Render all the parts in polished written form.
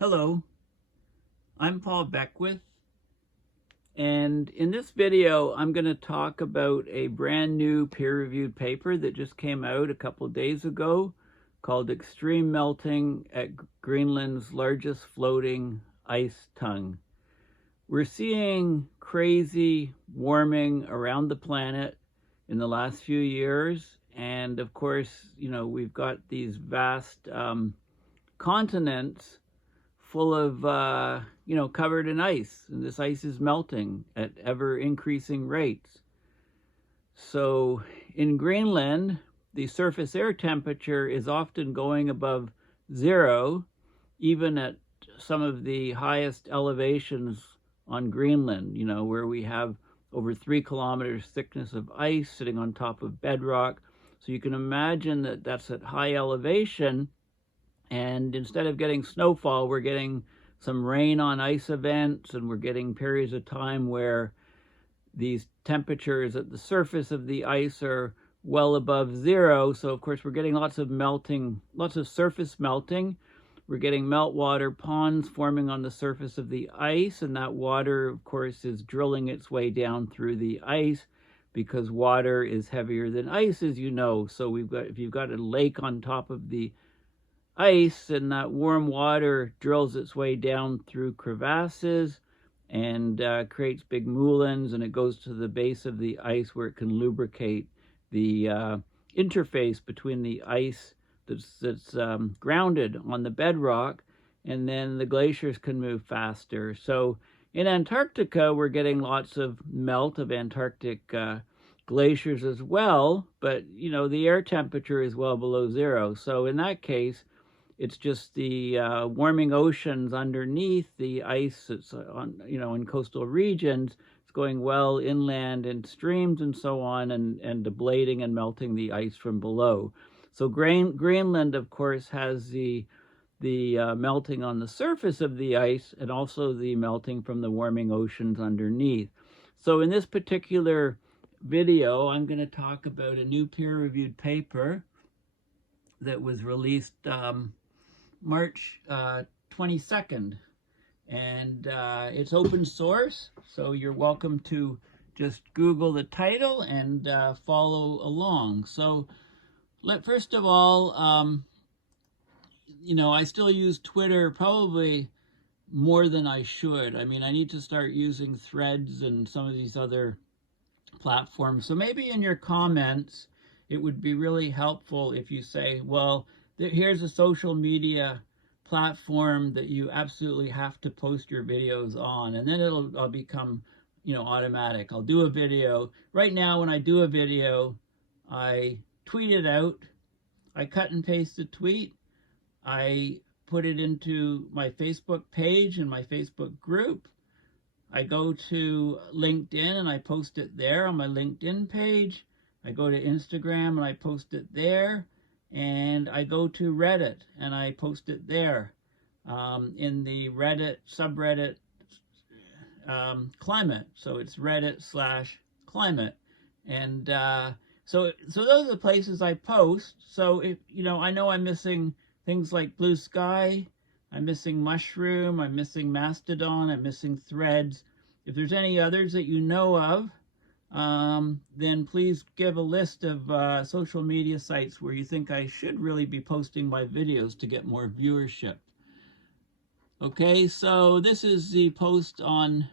Hello, I'm Paul Beckwith, and in this video I'm going to talk about a brand new peer-reviewed paper that just came out a couple days ago called Extreme Melting at Greenland's Largest Floating Ice Tongue. We're seeing crazy warming around the planet in the last few years, and of course, we've got these vast continents full of, covered in ice, and this ice is melting at ever increasing rates. So in Greenland, the surface air temperature is often going above zero, even at some of the highest elevations on Greenland, where we have over 3 kilometers thickness of ice sitting on top of bedrock. So you can imagine that that's at high elevation. And instead of getting snowfall, we're getting some rain on ice events, and we're getting periods of time where these temperatures at the surface of the ice are well above zero. So of course we're getting lots of melting, lots of surface melting. We're getting meltwater ponds forming on the surface of the ice, and that water of course is drilling its way down through the ice because water is heavier than ice, as you know. So if you've got a lake on top of the ice, and that warm water drills its way down through crevasses and creates big moulins, and it goes to the base of the ice where it can lubricate the interface between the ice that's grounded on the bedrock, and then the glaciers can move faster. So in Antarctica, we're getting lots of melt of Antarctic glaciers as well, but the air temperature is well below zero. So in that case, it's just the warming oceans underneath the ice that's on, in coastal regions. It's going well inland in streams and so on, and ablating and melting the ice from below. So Greenland, of course, has the melting on the surface of the ice, and also the melting from the warming oceans underneath. So in this particular video, I'm going to talk about a new peer-reviewed paper that was released March 22nd, and it's open source, so you're welcome to just Google the title and follow along. So first of all, I still use Twitter probably more than I should. I mean, I need to start using Threads and some of these other platforms. So maybe in your comments, it would be really helpful if you say, well, here's a social media platform that you absolutely have to post your videos on, and then I'll become automatic. I'll do a video. Right now, when I do a video, I tweet it out, I cut and paste the tweet, I put it into my Facebook page and my Facebook group. I go to LinkedIn and I post it there on my LinkedIn page. I go to Instagram and I post it there. And I go to Reddit and I post it there in the Reddit subreddit climate. So it's Reddit/climate. And so those are the places I post. So if I know I'm missing things like Blue Sky, I'm missing Mushroom, I'm missing Mastodon, I'm missing Threads. If there's any others that you know of, then please give a list of social media sites where you think I should really be posting my videos to get more viewership. Okay, so this is the post on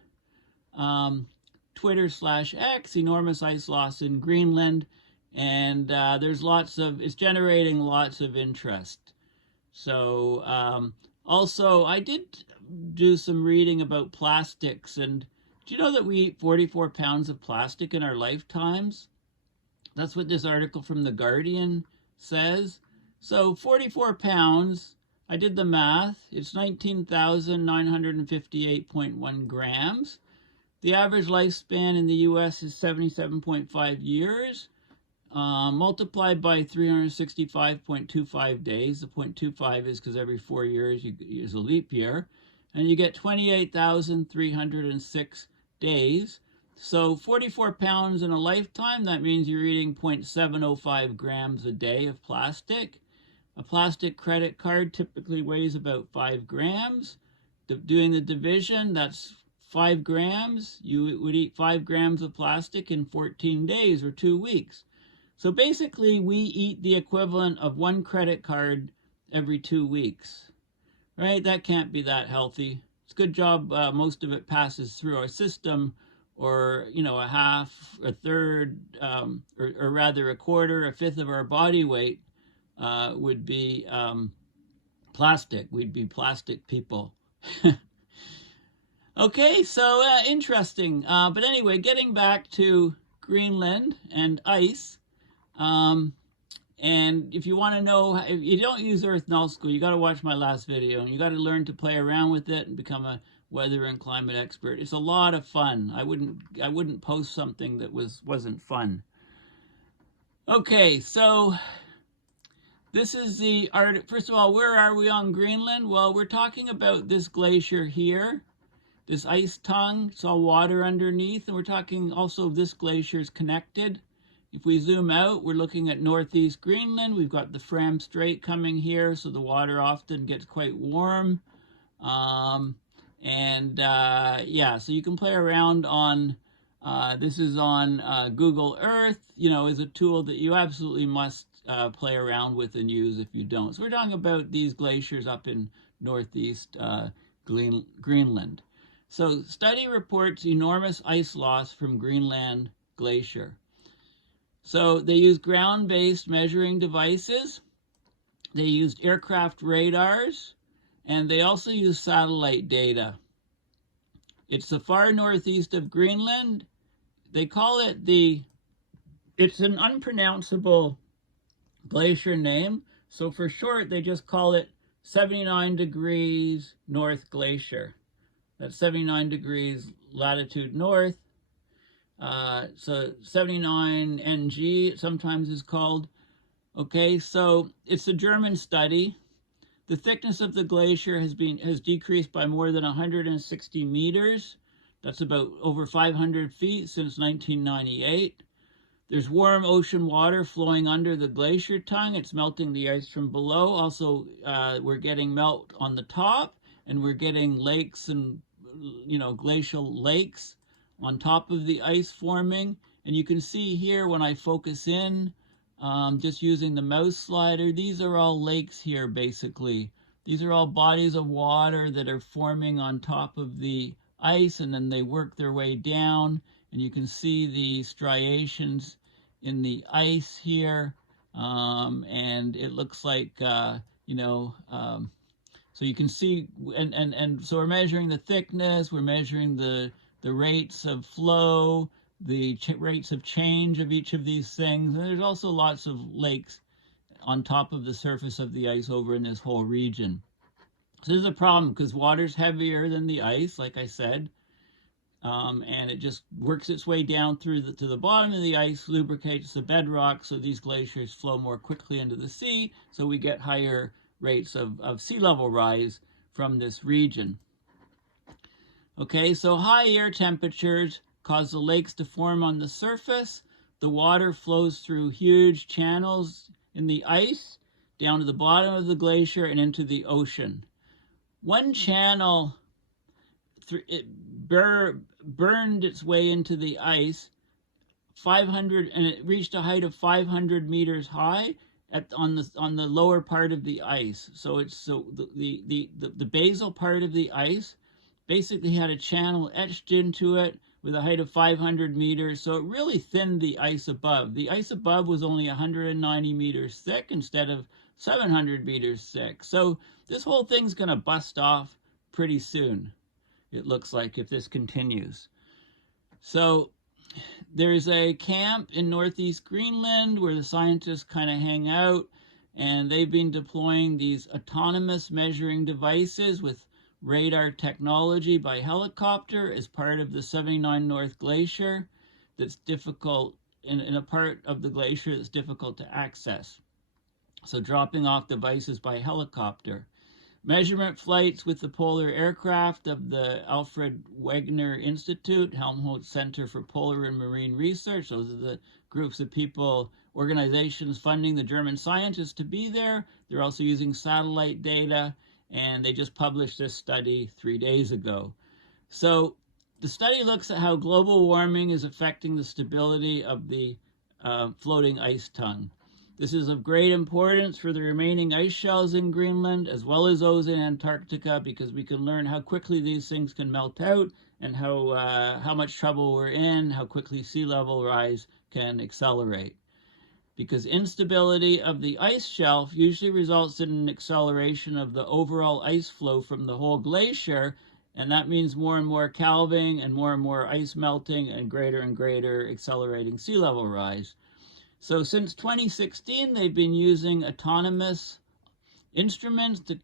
Twitter/X, enormous ice loss in Greenland, and it's generating lots of interest. So also, I did do some reading about plastics, and do you know that we eat 44 pounds of plastic in our lifetimes? That's what this article from The Guardian says. So 44 pounds, I did the math, it's 19,958.1 grams. The average lifespan in the US is 77.5 years. Multiplied by 365.25 days. The 0.25 is because every 4 years is a leap year. And you get 28,306 days. So 44 pounds in a lifetime, that means you're eating 0.705 grams a day of plastic. A plastic credit card typically weighs about 5 grams. Doing the division, that's 5 grams. You would eat 5 grams of plastic in 14 days or 2 weeks. So basically, we eat the equivalent of 1 credit card every 2 weeks, right? That can't be that healthy. It's a good job most of it passes through our system, or, you know, a half, a third, or rather a quarter, a fifth of our body weight would be plastic. We'd be plastic people. Okay, so interesting. But anyway, getting back to Greenland and ice. And if you want to know, if you don't use Earth Null School, you got to watch my last video, and you got to learn to play around with it and become a weather and climate expert. It's a lot of fun. I wouldn't post something that wasn't fun. Okay, so this is the art. First of all, where are we on Greenland? Well, we're talking about this glacier here, this ice tongue. It's all water underneath, and we're talking also this glacier is connected. If we zoom out, we're looking at northeast Greenland. We've got the Fram Strait coming here, so the water often gets quite warm. Yeah, so you can play around on, this is on Google Earth, you know, is a tool that you absolutely must play around with and use if you don't. So we're talking about these glaciers up in northeast Greenland. So study reports enormous ice loss from Greenland Glacier. So they used ground-based measuring devices, they used aircraft radars, and they also used satellite data. It's the far northeast of Greenland. They call it it's an unpronounceable glacier name, so for short they just call it 79 degrees North Glacier. That's 79 degrees latitude north. So 79 NG sometimes is called. Okay, so it's a German study. The thickness of the glacier has decreased by more than 160 meters. That's about over 500 feet since 1998. There's warm ocean water flowing under the glacier tongue. It's melting the ice from below. Also, we're getting melt on the top, and we're getting lakes and, you know, glacial lakes on top of the ice forming. And you can see here when I focus in, just using the mouse slider, these are all lakes here basically. These are all bodies of water that are forming on top of the ice, and then they work their way down, and you can see the striations in the ice here, and it looks like, you know, so you can see, and so we're measuring the thickness, we're measuring the rates of flow, the rates of change of each of these things. And there's also lots of lakes on top of the surface of the ice over in this whole region. So this is a problem because water's heavier than the ice, like I said, and it just works its way down through to the bottom of the ice, lubricates the bedrock, so these glaciers flow more quickly into the sea, so we get higher rates of sea level rise from this region. Okay, so high air temperatures cause the lakes to form on the surface. The water flows through huge channels in the ice down to the bottom of the glacier and into the ocean. One channel burned its way into the ice 500, and it reached a height of 500 meters high on the lower part of the ice. So the basal part of the ice basically had a channel etched into it with a height of 500 meters, so it really thinned the ice above. The ice above was only 190 meters thick instead of 700 meters thick. So this whole thing's going to bust off pretty soon, it looks like, if this continues. So there's a camp in northeast Greenland where the scientists kind of hang out, and they've been deploying these autonomous measuring devices with radar technology by helicopter as part of the 79 North Glacier that's difficult, in a part of the glacier that's difficult to access. So dropping off devices by helicopter. Measurement flights with the polar aircraft of the Alfred Wegener Institute, Helmholtz Center for Polar and Marine Research. Those are groups of people, organizations funding the German scientists to be there. They're also using satellite data, and they just published this study 3 days ago. So the study looks at how global warming is affecting the stability of the floating ice tongue. This is of great importance for the remaining ice shelves in Greenland, as well as those in Antarctica, because we can learn how quickly these things can melt out and how much trouble we're in, how quickly sea level rise can accelerate. Because instability of the ice shelf usually results in an acceleration of the overall ice flow from the whole glacier, and that means more and more calving and more ice melting and greater accelerating sea level rise. So since 2016, they've been using autonomous instruments to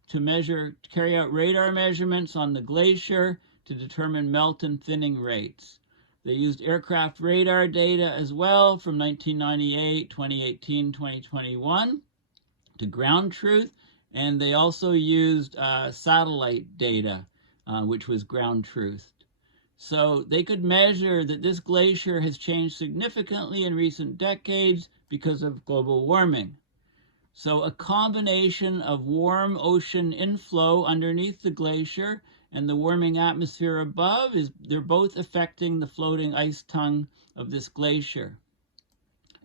carry out radar measurements on the glacier to determine melt and thinning rates. They used aircraft radar data as well from 1998, 2018, 2021 to ground truth, and they also used satellite data, which was ground truth. So they could measure that this glacier has changed significantly in recent decades because of global warming. So a combination of warm ocean inflow underneath the glacier and the warming atmosphere above, they're both affecting the floating ice tongue of this glacier.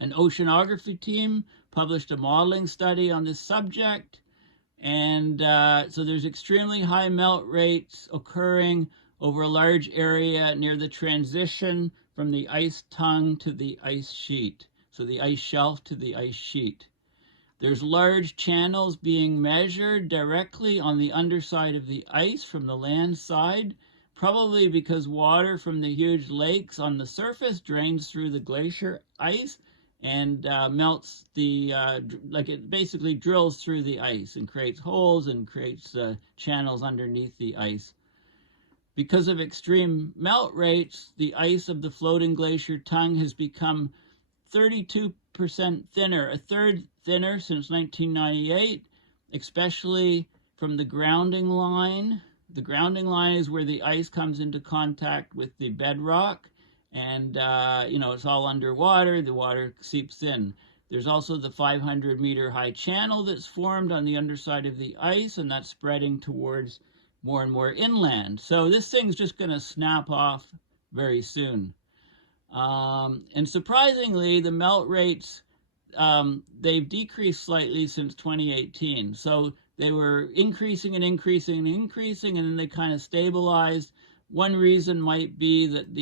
An oceanography team published a modeling study on this subject, and so there's extremely high melt rates occurring over a large area near the transition from the ice tongue to the ice sheet, so the ice shelf to the ice sheet. There's large channels being measured directly on the underside of the ice from the land side, probably because water from the huge lakes on the surface drains through the glacier ice and melts like it basically drills through the ice and creates holes and creates channels underneath the ice. Because of extreme melt rates, the ice of the floating glacier tongue has become 32% thinner, a third thinner since 1998, especially from the grounding line. The grounding line is where the ice comes into contact with the bedrock, and it's all underwater. The water seeps in. There's also the 500-meter high channel that's formed on the underside of the ice, and that's spreading towards more and more inland. So this thing's just going to snap off very soon. And surprisingly, the melt rates, they've decreased slightly since 2018. So they were increasing, and then they kind of stabilized. One reason might be that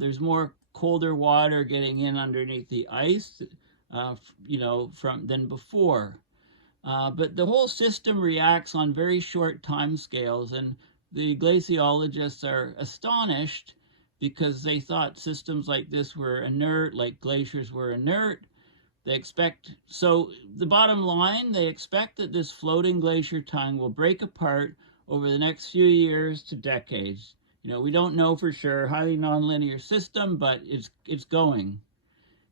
there's more colder water getting in underneath the ice, than before. But the whole system reacts on very short time scales, and the glaciologists are astonished because they thought systems like this were inert, like glaciers were inert. So the bottom line, they expect that this floating glacier tongue will break apart over the next few years to decades. We don't know for sure, highly nonlinear system, but it's going.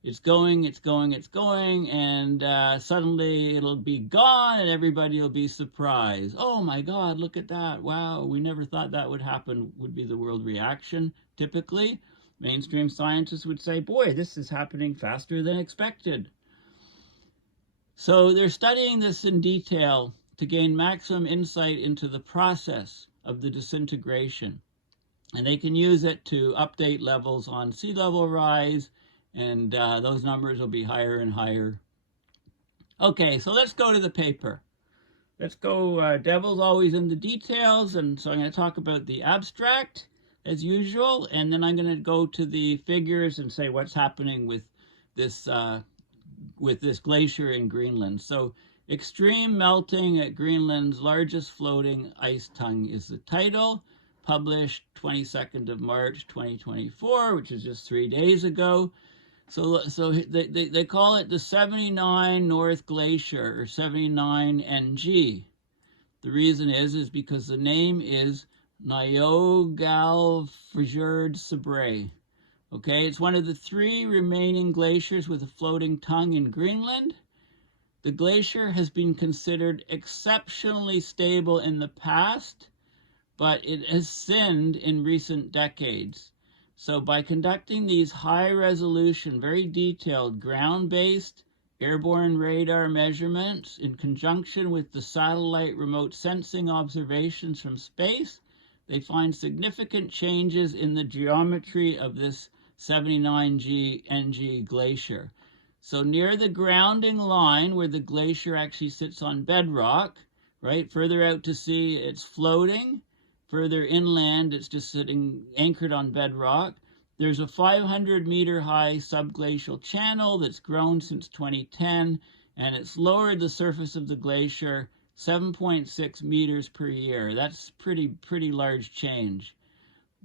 It's going, and suddenly it'll be gone and everybody will be surprised. Oh my God, look at that. Wow, we never thought that would happen, would be the world reaction. Typically, mainstream scientists would say, boy, this is happening faster than expected. So they're studying this in detail to gain maximum insight into the process of the disintegration. And they can use it to update levels on sea level rise, and those numbers will be higher and higher. Okay, so let's go to the paper. Let's go, devil's always in the details, and so I'm going to talk about the abstract as usual, and then I'm going to go to the figures and say what's happening with this glacier in Greenland. So, extreme melting at Greenland's largest floating ice tongue is the title, published 22nd of March 2024, which is just 3 days ago. So they call it the 79 North Glacier, or 79 NG. The reason is because the name is Nyogalfjord-Sabre. Okay, it's one of the 3 remaining glaciers with a floating tongue in Greenland. The glacier has been considered exceptionally stable in the past, but it has thinned in recent decades. So by conducting these high-resolution, very detailed, ground-based airborne radar measurements in conjunction with the satellite remote sensing observations from space, they find significant changes in the geometry of this 79G NG glacier. So near the grounding line, where the glacier actually sits on bedrock, right, further out to sea it's floating, further inland it's just sitting anchored on bedrock. There's a 500-meter high subglacial channel that's grown since 2010, and it's lowered the surface of the glacier 7.6 meters per year. That's pretty large change.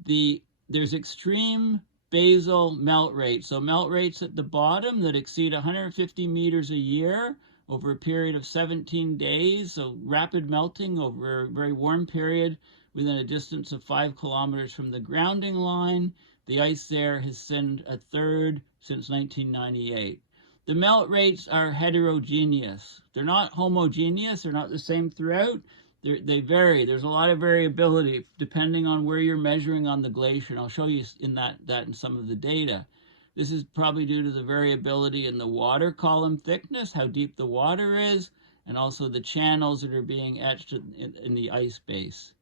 There's extreme basal melt rates, so melt rates at the bottom that exceed 150 meters a year over a period of 17 days, so rapid melting over a very warm period within a distance of 5 kilometers from the grounding line. The ice there has thinned a third since 1998. The melt rates are heterogeneous. They're not homogeneous. They're not the same throughout. They vary. There's a lot of variability depending on where you're measuring on the glacier. And I'll show you in that in some of the data. This is probably due to the variability in the water column thickness, how deep the water is, and also the channels that are being etched in the ice base.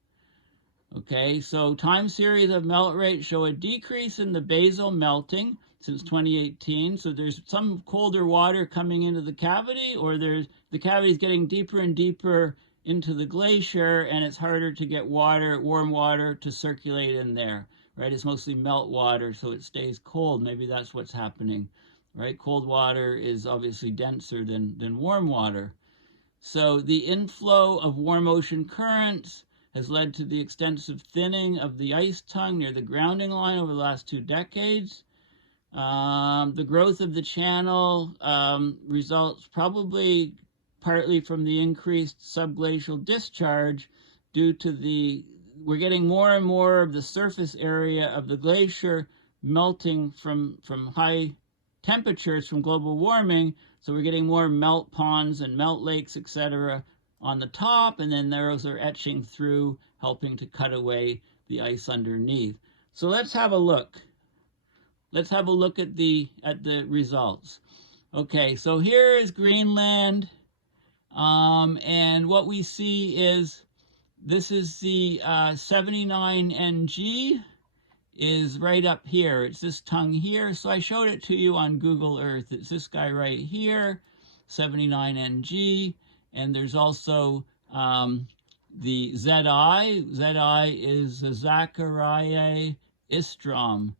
Okay, so time series of melt rates show a decrease in the basal melting since 2018. So there's some colder water coming into the cavity, or the cavity is getting deeper and deeper into the glacier, and it's harder to get warm water to circulate in there, right? It's mostly melt water, so it stays cold. Maybe that's what's happening, right? Cold water is obviously denser than warm water. So the inflow of warm ocean currents has led to the extensive thinning of the ice tongue near the grounding line over the last 2 decades. The growth of the channel results probably partly from the increased subglacial discharge due to we're getting more and more of the surface area of the glacier melting from high temperatures from global warming. So we're getting more melt ponds and melt lakes, etc., on the top, and then those are etching through, helping to cut away the ice underneath. So let's have a look. Let's have a look at the results. Okay, so here is Greenland, and what we see is this is the 79NG is right up here. It's this tongue here. So I showed it to you on Google Earth. It's this guy right here, 79NG. And there's also the ZI. ZI is the Zachariah Istrom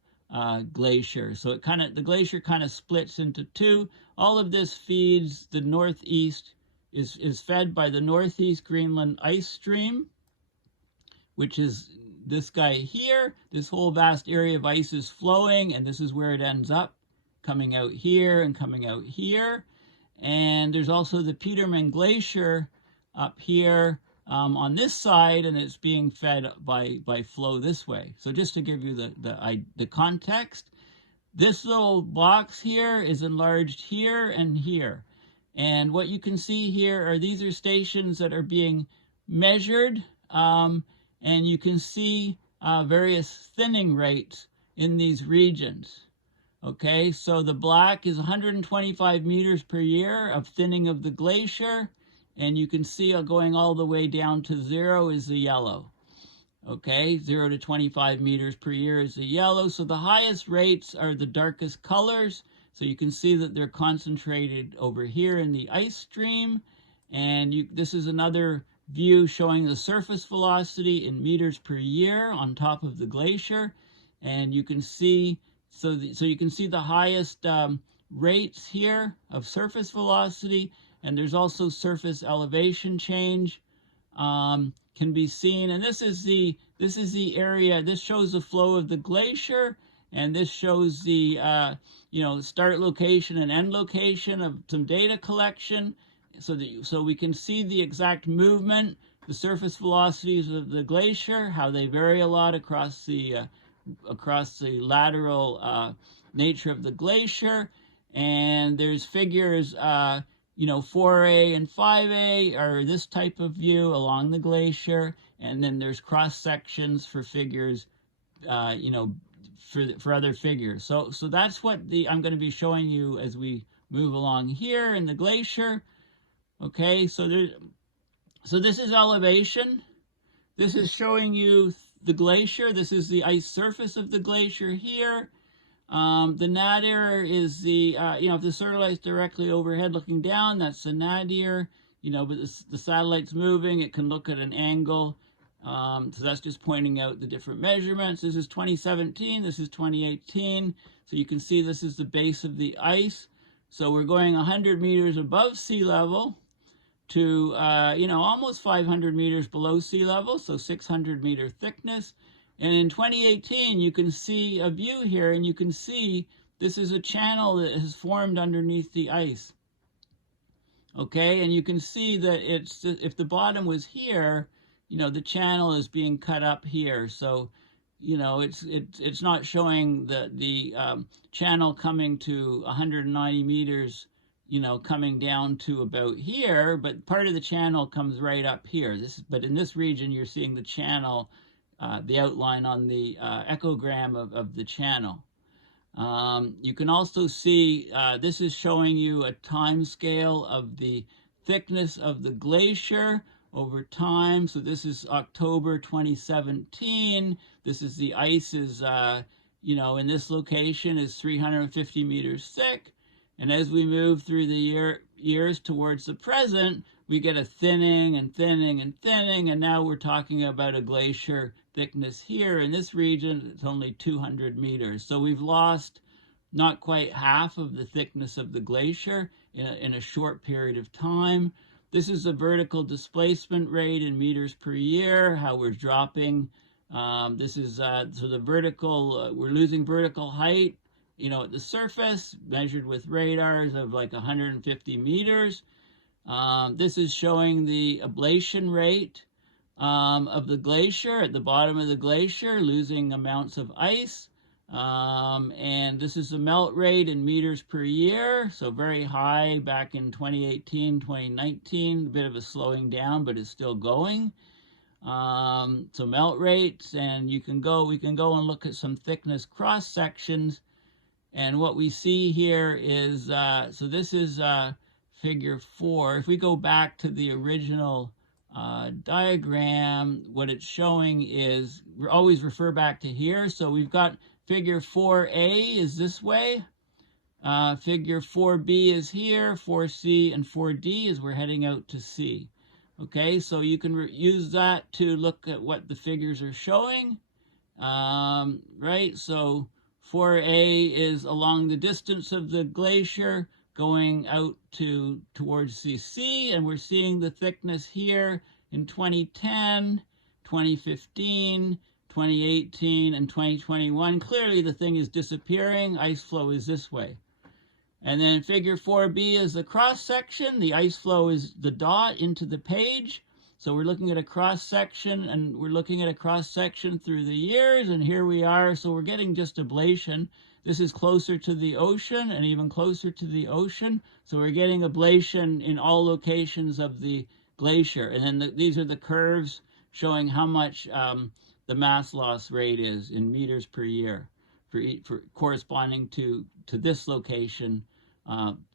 glacier. So the glacier kind of splits into two. All of this feeds the northeast, is fed by the northeast Greenland ice stream, which is this guy here. This whole vast area of ice is flowing, and this is where it ends up, coming out here and coming out here. And there's also the Petermann Glacier up here on this side, and it's being fed by flow this way. So just to give you the context, this little box here is enlarged here and here. And what you can see here these are stations that are being measured, and you can see various thinning rates in these regions. Okay, so the black is 125 meters per year of thinning of the glacier, and you can see going all the way down to 0 is the yellow. Okay, 0 to 25 meters per year is the yellow. So the highest rates are the darkest colors. So you can see that they're concentrated over here in the ice stream. And this is another view showing the surface velocity in meters per year on top of the glacier. And you can see So you can see the highest rates here of surface velocity, and there's also surface elevation change can be seen. And this is the area. This shows the flow of the glacier, and this shows the start location and end location of some data collection, so we can see the exact movement, the surface velocities of the glacier, how they vary a lot across the lateral nature of the glacier. And there's figures, 4A and 5A are this type of view along the glacier. And then there's cross sections for figures, for other figures. So that's what I'm going to be showing you as we move along here in the glacier. Okay, so this is elevation. This is showing you the glacier. This is the ice surface of the glacier here. The nadir is the, if the satellite's directly overhead looking down, that's the nadir, but the satellite's moving, it can look at an angle. So that's just pointing out the different measurements. This is 2017, this is 2018. So you can see this is the base of the ice. So we're going 100 meters above sea level to, almost 500 meters below sea level, so 600-meter thickness. And in 2018, you can see a view here, and you can see this is a channel that has formed underneath the ice. Okay, and you can see that if the bottom was here, the channel is being cut up here. So, it's not showing the channel coming to 190 meters, coming down to about here, but part of the channel comes right up here. But in this region, you're seeing the channel, the outline on the echogram of the channel. You can also see, this is showing you a time scale of the thickness of the glacier over time. So this is October 2017. This is the ice is, in this location is 350 meters thick. And as we move through the years towards the present, we get a thinning and thinning and thinning, and now we're talking about a glacier thickness here. In this region, it's only 200 meters. So we've lost not quite half of the thickness of the glacier in a short period of time. This is the vertical displacement rate in meters per year, how we're dropping. This is, so the vertical, we're losing vertical height, at the surface, measured with radars of like 150 meters. This is showing the ablation rate of the glacier at the bottom of the glacier, losing amounts of ice. And this is the melt rate in meters per year, so very high back in 2018, 2019, a bit of a slowing down, but it's still going. So melt rates, and we can go and look at some thickness cross sections. And what we see here is, so this is figure 4. If we go back to the original diagram, what it's showing is, we always refer back to here. So we've got figure 4A is this way. Figure 4B is here. 4C and 4D is we're heading out to sea. Okay, so you can use that to look at what the figures are showing. Right, so 4A is along the distance of the glacier going out towards the sea, and we're seeing the thickness here in 2010, 2015, 2018, and 2021. Clearly the thing is disappearing. Ice flow is this way. And then figure 4B is the cross section. The ice flow is the dot into the page. So we're looking at a cross section, and we're looking at a cross section through the years, and here we are. So we're getting just ablation. This is closer to the ocean and even closer to the ocean. So we're getting ablation in all locations of the glacier. And then these are the curves showing how much the mass loss rate is in meters per year for corresponding to this location,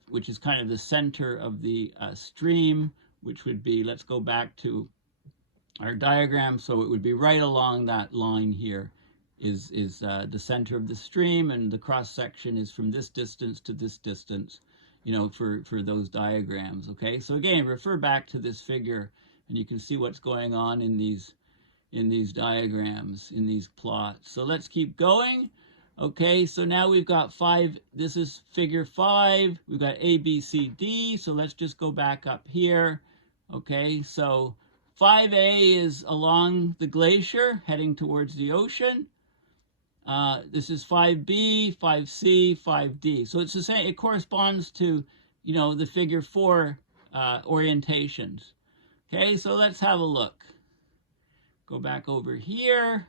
which is kind of the center of the stream, which would be, let's go back to our diagram. So it would be right along that line here is the center of the stream, and the cross section is from this distance to this distance, for those diagrams. Okay, so again, refer back to this figure, and you can see what's going on in these diagrams, in these plots. So let's keep going. Okay, so now we've got 5, this is figure 5, we've got A, B, C, D, so let's just go back up here. Okay, so 5A is along the glacier, heading towards the ocean. This is 5B, 5C, 5D. So it's the same, it corresponds to, the figure 4 orientations. Okay, so let's have a look. Go back over here.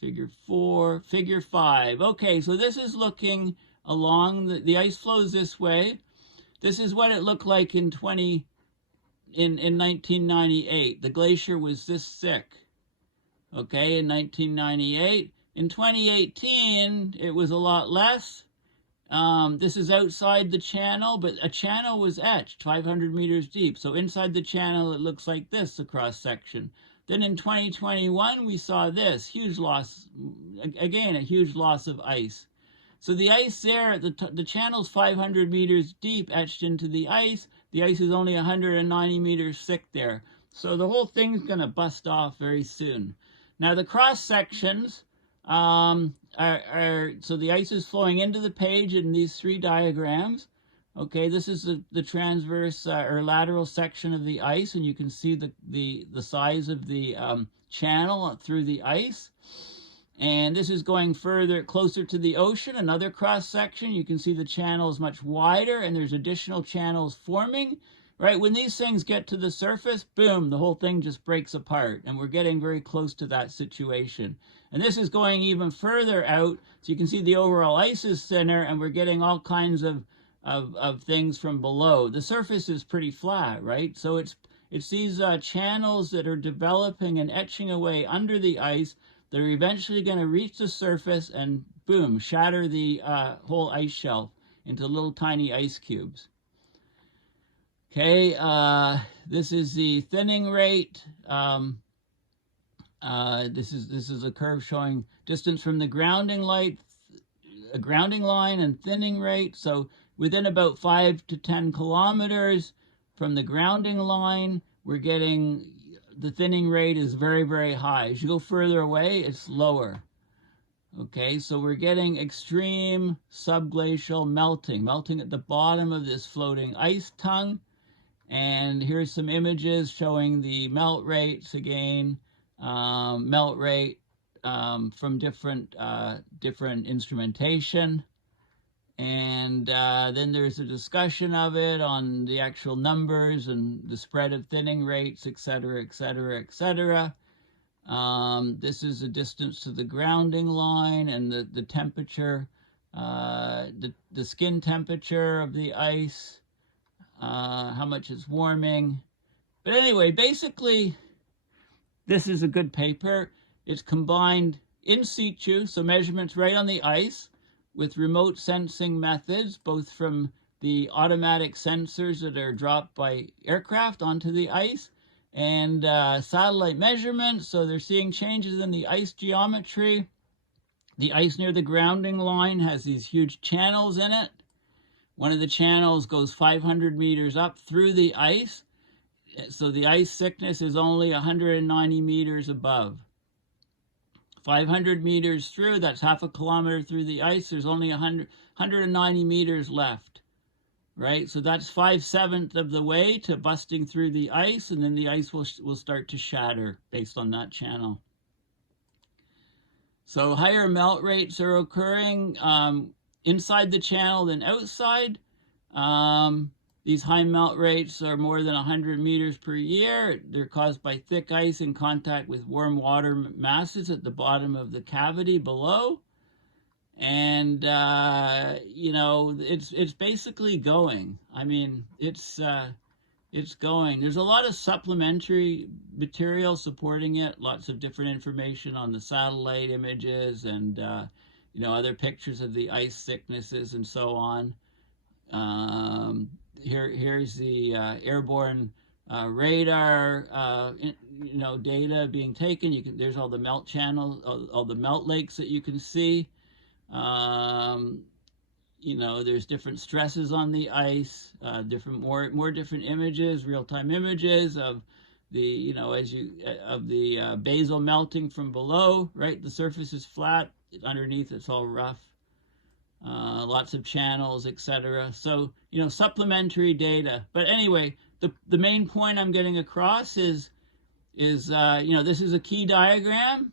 Figure 4, figure 5. Okay, so this is looking along the ice flows this way. This is what it looked like in 1998. The glacier was this thick. Okay, in 1998. In 2018, it was a lot less. This is outside the channel, but a channel was etched 500 meters deep. So inside the channel, it looks like this, the cross section. Then in 2021, we saw this huge loss, again, a huge loss of ice. So the ice there, the channel's 500 meters deep, etched into the ice. The ice is only 190 meters thick there. So the whole thing's going to bust off very soon. Now the cross sections so the ice is flowing into the page in these three diagrams. Okay, this is the transverse or lateral section of the ice, and you can see the size of the channel through the ice. And this is going further, closer to the ocean, another cross section. You can see the channel is much wider, and there's additional channels forming. Right, when these things get to the surface, boom, the whole thing just breaks apart, and we're getting very close to that situation. And this is going even further out, so you can see the overall ice is thinner, and we're getting all kinds of things from below. The surface is pretty flat, right? So it's these channels that are developing and etching away under the ice that are eventually going to reach the surface and, boom, shatter the whole ice shelf into little tiny ice cubes. Okay, this is the thinning rate. This is a curve showing distance from the grounding line and thinning rate. So within about 5 to 10 kilometers from the grounding line, we're getting the thinning rate is very, very high. As you go further away, it's lower. Okay, so we're getting extreme subglacial melting at the bottom of this floating ice tongue. And here's some images showing the melt rates again, melt rate from different instrumentation. And then there's a discussion of it on the actual numbers and the spread of thinning rates, et cetera, et cetera, et cetera. This is the distance to the grounding line and the temperature, the skin temperature of the ice. How much it's warming. But anyway, basically, this is a good paper. It's combined in situ, so measurements right on the ice, with remote sensing methods, both from the automatic sensors that are dropped by aircraft onto the ice, and satellite measurements. So they're seeing changes in the ice geometry. The ice near the grounding line has these huge channels in it. One of the channels goes 500 meters up through the ice, so the ice thickness is only 190 meters above. 500 meters through, that's half a kilometer through the ice, there's only 190 meters left, right? So that's 5/7 of the way to busting through the ice, and then the ice will start to shatter based on that channel. So higher melt rates are occurring inside the channel than outside. These high melt rates are more than 100 meters per year. They're caused by thick ice in contact with warm water masses at the bottom of the cavity below. And, you know, it's basically going. I mean, it's going. There's a lot of supplementary material supporting it, lots of different information on the satellite images and, you know, other pictures of the ice thicknesses and so on. Here's the airborne radar, you know, data being taken. There's all the melt channels, all the melt lakes that you can see. You know, there's different stresses on the ice, more different images, real-time images of the, you know, of the basal melting from below. Right, the surface is flat. Underneath, it's all rough. Lots of channels, etc. So, you know, supplementary data. But anyway, the main point I'm getting across is you know, this is a key diagram,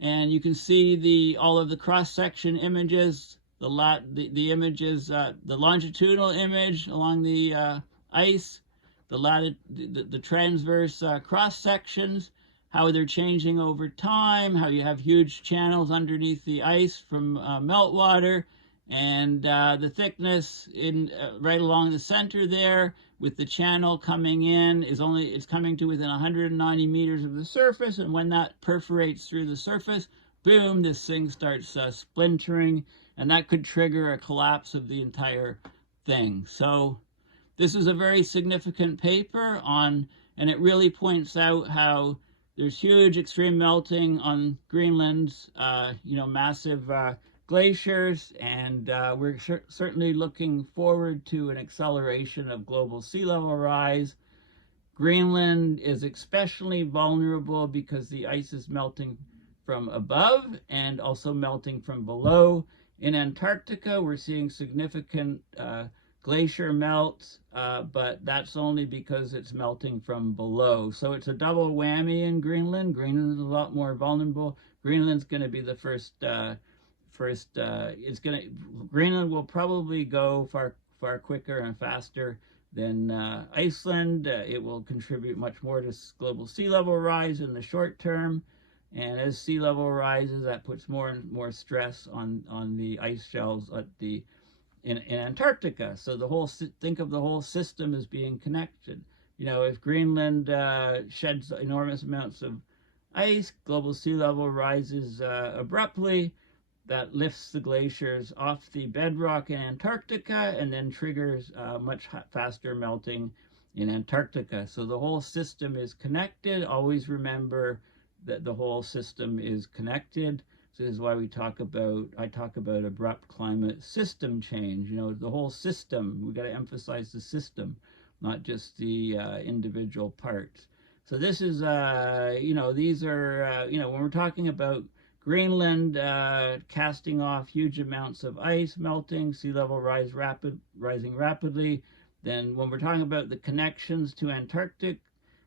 and you can see all of the cross-section images, the images, the longitudinal image along the ice, the transverse cross sections, how they're changing over time, how you have huge channels underneath the ice from meltwater, and the thickness in right along the center there, with the channel coming in, it's coming to within 190 meters of the surface, and when that perforates through the surface, boom, this thing starts splintering, and that could trigger a collapse of the entire thing. So this is a very significant paper on, and it really points out how there's huge extreme melting on Greenland's, massive glaciers, and we're certainly looking forward to an acceleration of global sea level rise. Greenland is especially vulnerable because the ice is melting from above and also melting from below. In Antarctica, we're seeing significant glacier melts, but that's only because it's melting from below. So it's a double whammy in Greenland. Greenland is a lot more vulnerable. Greenland's going to be the Greenland will probably go far quicker and faster than Iceland. It will contribute much more to global sea level rise in the short term. And as sea level rises, that puts more and more stress on the ice shelves in Antarctica. So think of the whole system as being connected. If Greenland sheds enormous amounts of ice, global sea level rises abruptly. That lifts the glaciers off the bedrock in Antarctica and then triggers much faster melting in Antarctica. So the whole system is connected. Always remember that the whole system is connected. So this is why I talk about abrupt climate system change. The whole system. We got to emphasize the system, not just the individual parts. So this is, these are, when we're talking about Greenland casting off huge amounts of ice melting, sea level rising rapidly. Then when we're talking about the connections to Antarctic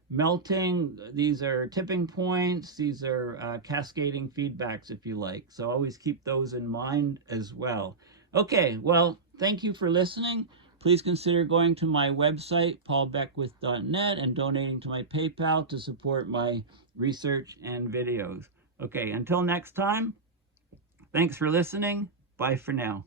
melting, these are tipping points. These are cascading feedbacks, if you like. So always keep those in mind as well. Okay, well, thank you for listening. Please consider going to my website, paulbeckwith.net, and donating to my PayPal to support my research and videos. Okay, until next time, thanks for listening. Bye for now.